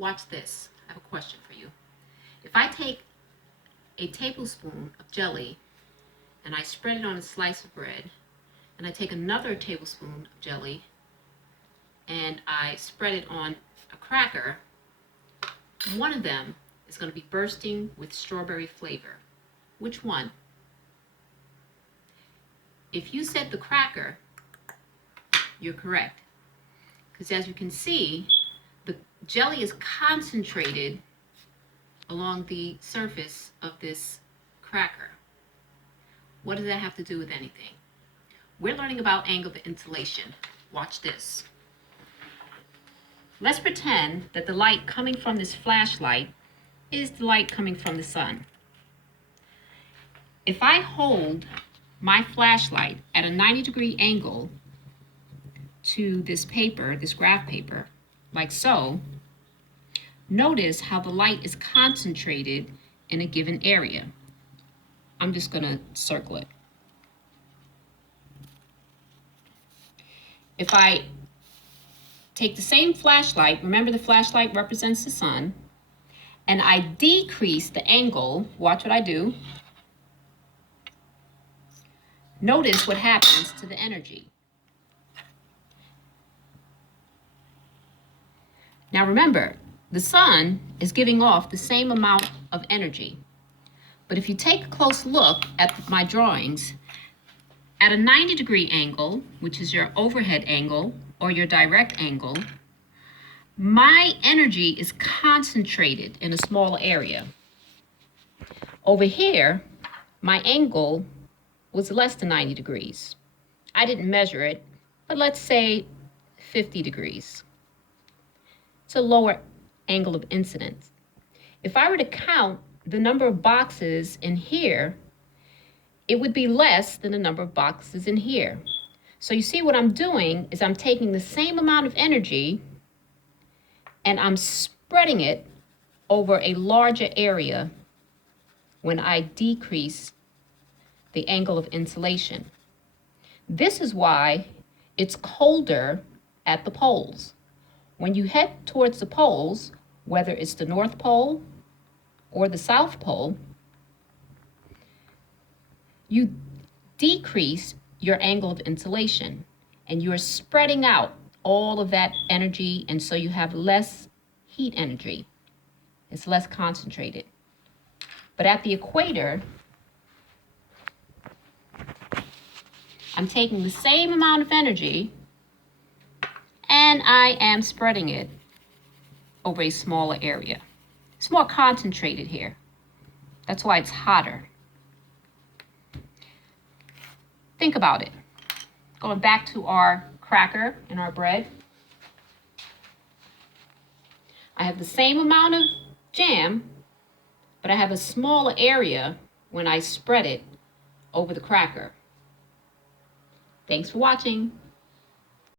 Watch this. I have a question for you. If I take a tablespoon of jelly and I spread it on a slice of bread, and I take another tablespoon of jelly and I spread it on a cracker, one of them is going to be bursting with strawberry flavor. Which one? If you said the cracker, you're correct. Because as you can see, the jelly is concentrated along the surface of this cracker. What does that have to do with anything? We're learning about angle of insulation. Watch this. Let's pretend that the light coming from this flashlight is the light coming from the sun. If I hold my flashlight at a 90-degree angle to this paper, this graph paper, like so, notice how the light is concentrated in a given area. I'm just going to circle it. If I take the same flashlight, remember the flashlight represents the sun, and I decrease the angle, watch what I do. Notice what happens to the energy. Now remember, the sun is giving off the same amount of energy. But if you take a close look at my drawings, at a 90-degree angle, which is your overhead angle or your direct angle, my energy is concentrated in a small area. Over here, my angle was less than 90 degrees. I didn't measure it, but let's say 50 degrees. It's a lower angle of incidence. If I were to count the number of boxes in here, it would be less than the number of boxes in here. So you see what I'm doing is I'm taking the same amount of energy and I'm spreading it over a larger area when I decrease the angle of insulation. This is why it's colder at the poles. When you head towards the poles, whether it's the North Pole or the South Pole, you decrease your angle of insulation and you're spreading out all of that energy, and so you have less heat energy. It's less concentrated. But at the equator, I'm taking the same amount of energy and I am spreading it over a smaller area. It's more concentrated here. That's why it's hotter. Think about it. Going back to our cracker and our bread. I have the same amount of jam, but I have a smaller area when I spread it over the cracker. Thanks for watching.